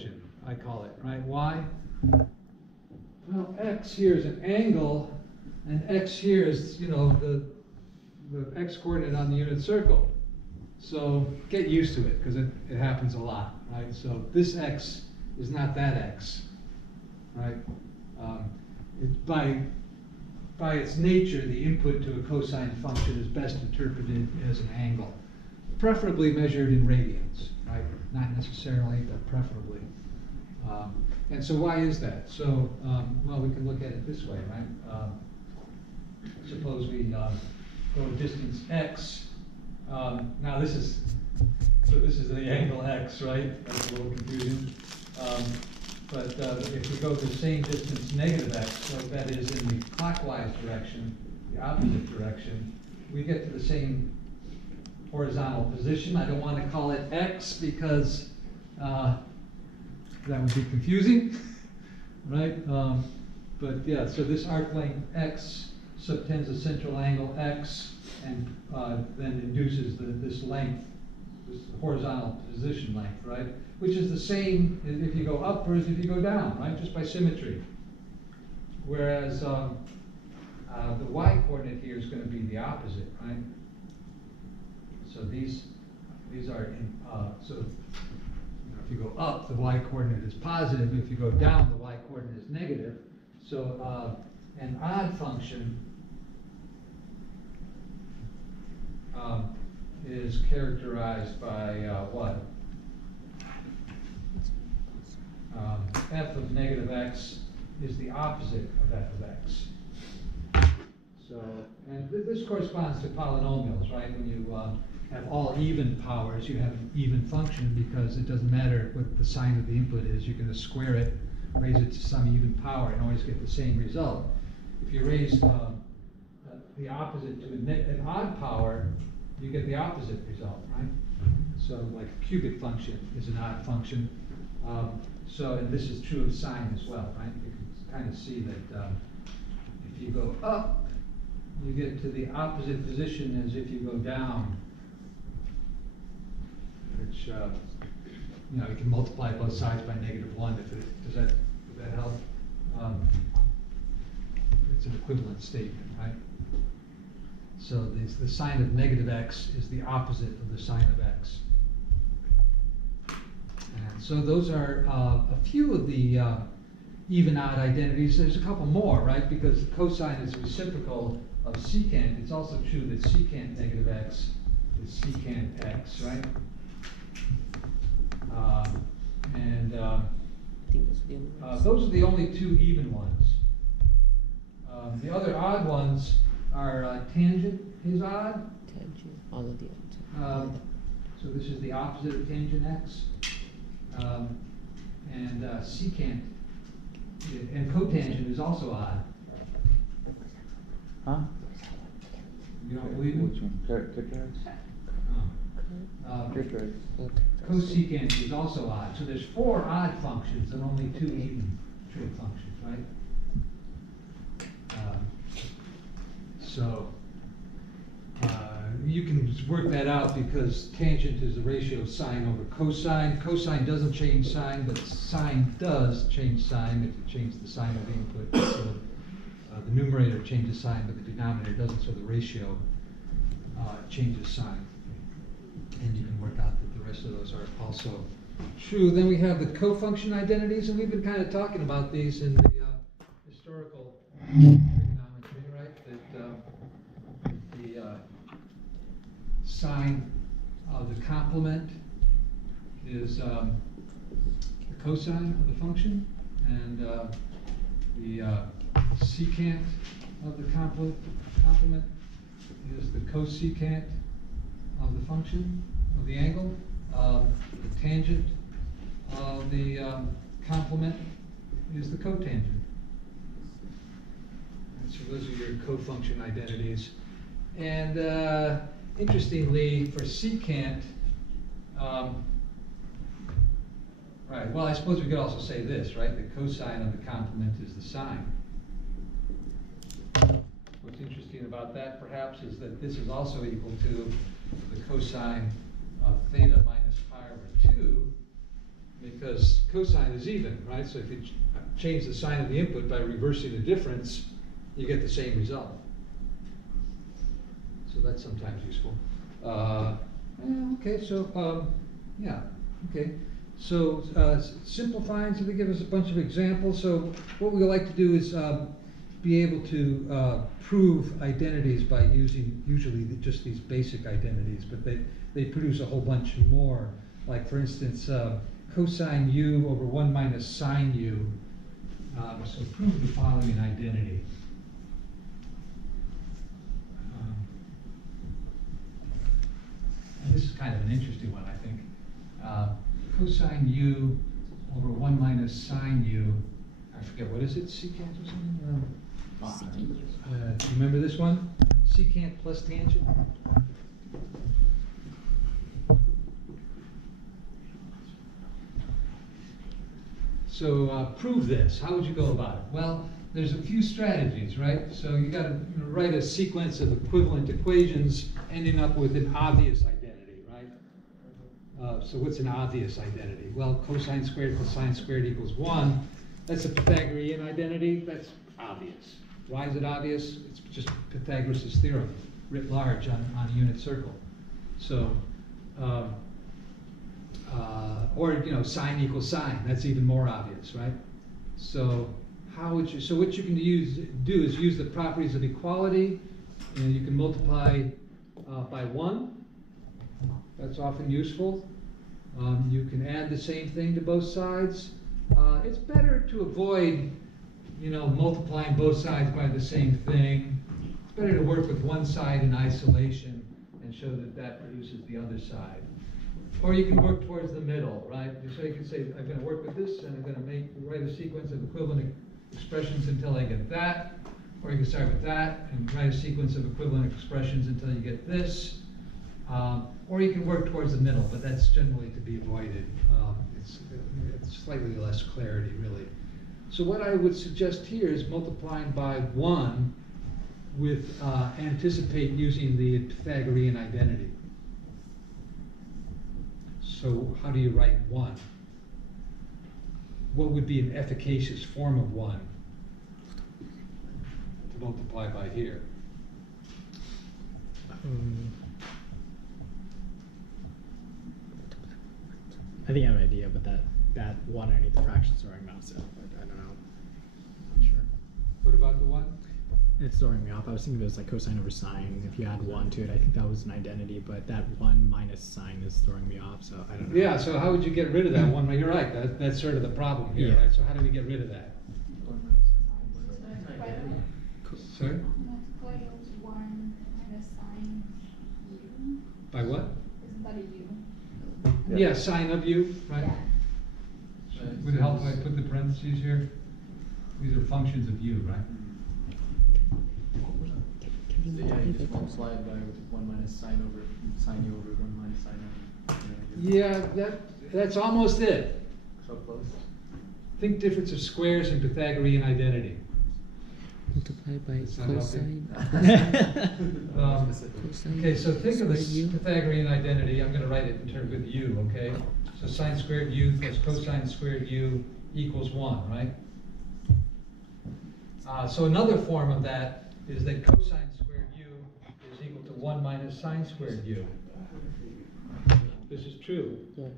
television, I call it, right? Why? Well, x here is an angle, and x here is, you know, the x coordinate on the unit circle. So get used to it, because it happens a lot, right? So this x is not that x, right? By its nature, the input to a cosine function is best interpreted as an angle, preferably measured in radians, right? Not necessarily, but preferably. And so why is that? So, well, we can look at it this way, right? Suppose we go a distance x. Now this is the angle x, right? That's a little confusing. But if we go the same distance negative x, so that is in the clockwise direction, the opposite direction, we get to the same horizontal position. I don't want to call it x because that would be confusing, right? But yeah, so this arc length x subtends a central angle x and then induces this length, this horizontal position length, right? Which is the same if you go up or as if you go down, right? Just by symmetry. Whereas the y-coordinate here is going to be the opposite, right? So these are so you know, if you go up, the y-coordinate is positive. If you go down, the y-coordinate is negative. So an odd function is characterized by what? F of negative x is the opposite of f of x. So, and this corresponds to polynomials, right? When you have all even powers, you have an even function because it doesn't matter what the sign of the input is. You're going to square it, raise it to some even power, and always get the same result. If you raise the opposite to an odd power, you get the opposite result, right? So, like a cubic function is an odd function. So, and this is true of sine as well, right? You can kind of see that if you go up, you get to the opposite position as if you go down, which, you know, you can multiply both sides by -1. Would that help? It's an equivalent statement, right? So the sign of negative x is the opposite of the sign of x. And so those are a few of the even-odd identities. There's a couple more, right? Because the cosine is reciprocal of secant. It's also true that secant negative x is secant x, right? Those are the only two even ones. The other odd ones are tangent is odd. Tangent, all of the others. So this is the opposite of tangent x. And secant and cotangent is also odd. Huh? You don't believe me? Which one? Cosecant is also odd. So there's 4 odd functions and only 2 even trig functions, right? You can just work that out because tangent is the ratio of sine over cosine. Cosine doesn't change sine, but sine does change sine if you change the sign of the input. So the numerator changes sine, but the denominator doesn't, so the ratio changes sine. And you can work out that the rest of those are also true. Then we have the cofunction identities, and we've been kind of talking about these in the historical trigonometry, right? That the sine of the complement is the cosine of the function, and the secant of the complement is the cosecant of the function of the angle. The tangent of the complement is the cotangent. And so those are your cofunction identities. And interestingly, for secant, right, well, I suppose we could also say this, right? The cosine of the complement is the sine. What's interesting about that, perhaps, is that this is also equal to the cosine of theta minus pi over 2, because cosine is even, right? So if you change the sign of the input by reversing the difference, you get the same result. So that's sometimes useful. Okay, so, yeah, okay. So simplifying, so they give us a bunch of examples. So what we like to do is be able to prove identities by using usually just these basic identities, but they produce a whole bunch more. Like for instance, cosine u over 1 minus sine u. So prove the following identity. And this is kind of an interesting one, I think. Cosine u over 1 minus sine u. I forget, what is it, secant or something? Do you remember this one? Secant plus tangent? So prove this. How would you go about it? Well, there's a few strategies, right? So you got to write a sequence of equivalent equations ending up with an obvious identity, right? So what's an obvious identity? Well, cosine squared plus sine squared equals 1. That's a Pythagorean identity. That's obvious. Why is it obvious? It's just Pythagoras' theorem writ large on a unit circle. So, or sine equals sine. That's even more obvious, right? So how would you? So what you can do is use the properties of equality, and you can multiply by 1. That's often useful. You can add the same thing to both sides. It's better to avoid, multiplying both sides by the same thing. It's better to work with one side in isolation and show that that produces the other side. Or you can work towards the middle, right? So you can say, I'm going to work with this, and I'm going to write a sequence of equivalent expressions until I get that. Or you can start with that and write a sequence of equivalent expressions until you get this. Or you can work towards the middle, but that's generally to be avoided. It's slightly less clarity, really. So what I would suggest here is multiplying by 1 with anticipate using the Pythagorean identity. So how do you write 1? What would be an efficacious form of 1 to multiply by here? I think I have an idea, but that 1 underneath the fraction's throwing me off, so I don't know. Not sure. What about the 1? It's throwing me off. I was thinking it was like cosine over sine. If you add 1 to it, I think that was an identity, but that 1 minus sine is throwing me off, so I don't know. Yeah, so how would you get rid of that 1? You're right, that's sort of the problem here, Yeah. right? So how do we get rid of that? Sorry? Multiply 1 minus sine u. By what? Isn't that a u? Yeah, sine of u, right? Yeah. Would it help if I put the parentheses here? These are functions of u, right? Can So you yeah, you just multiply multiply it by 1 minus sine u over 1 minus sine of. Yeah, that's almost it. So close. Think difference of squares and Pythagorean identity. multiply by Does that help you? cosine? Cosine Okay, so think of this squared u. Pythagorean identity. I'm going to write it in terms with u, okay? So sine squared u plus cosine squared u equals 1, right? So another form of that is that cosine squared u is equal to 1 minus sine squared u. This is true. Yeah.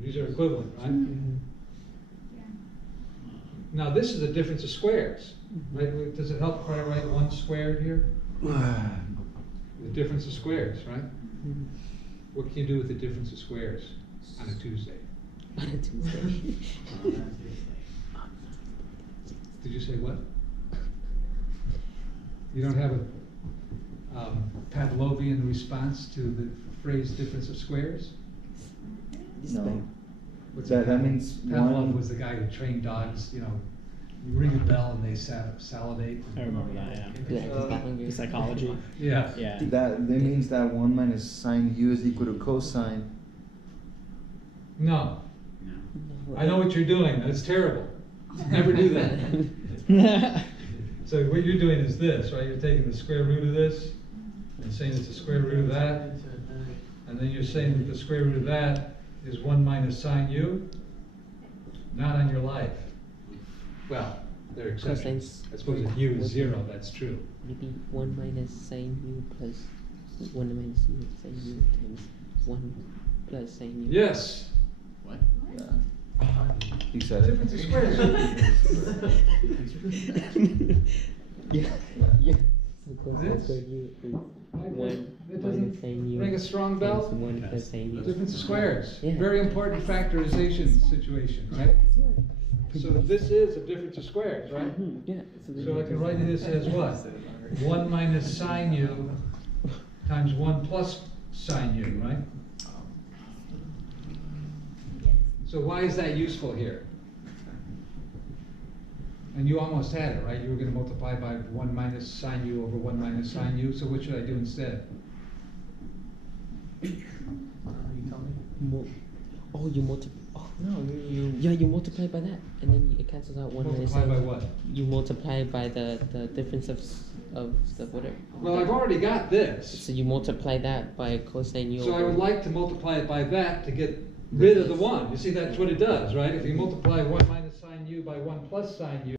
These are equivalent, right? Yeah. Now this is a difference of squares, right? Does it help if I write 1 squared here? The difference of squares, right? What can you do with the difference of squares on a Tuesday? On a Tuesday. Did you say what? You don't have a Pavlovian response to the phrase difference of squares? No. What's That Pavlov? means Pavlov one- was the guy who trained dogs, you ring a bell and they salivate. I remember that, yeah. Yeah, because that one The goes- psychology. Yeah. Yeah. That means that 1 minus sine u is equal to cosine. No, No. I know what you're doing. That's terrible. Never do that. So what you're doing is this, right? You're taking the square root of this and saying it's the square root of that. And then you're saying that the square root of that is 1 minus sine u? Not on your life. Well, there are exceptions. I suppose if u is 0, that's true. Maybe 1 minus sine u plus 1 minus u sine u times 1 plus sine u. Yes. What? Yeah. He said it. Difference of squares. Yeah. Yeah. So cos This? square u is 1 That minus sine doesn't u ring a strong times bell? 1 plus sine u. Difference of squares. Yeah. Very important factorization situation, right? So this is a difference of squares, right? Yeah. So I can write this as what? 1 minus sine u times 1 plus sine u, right? So why is that useful here? And you almost had it, right? You were going to multiply by 1 minus sine u over 1 minus sine u. So what should I do instead? You tell me. Oh, you multiply. Oh, No, you. yeah, you multiply by that, and then it cancels out 1 minus Multiply sine. by what? You multiply by the difference of the whatever. Well, I've already got this. So you multiply that by cosine u. So I over- would like to multiply it by that to get rid of the 1. You see, that's what it does, right? If you multiply 1 minus sine u by 1 plus sine u,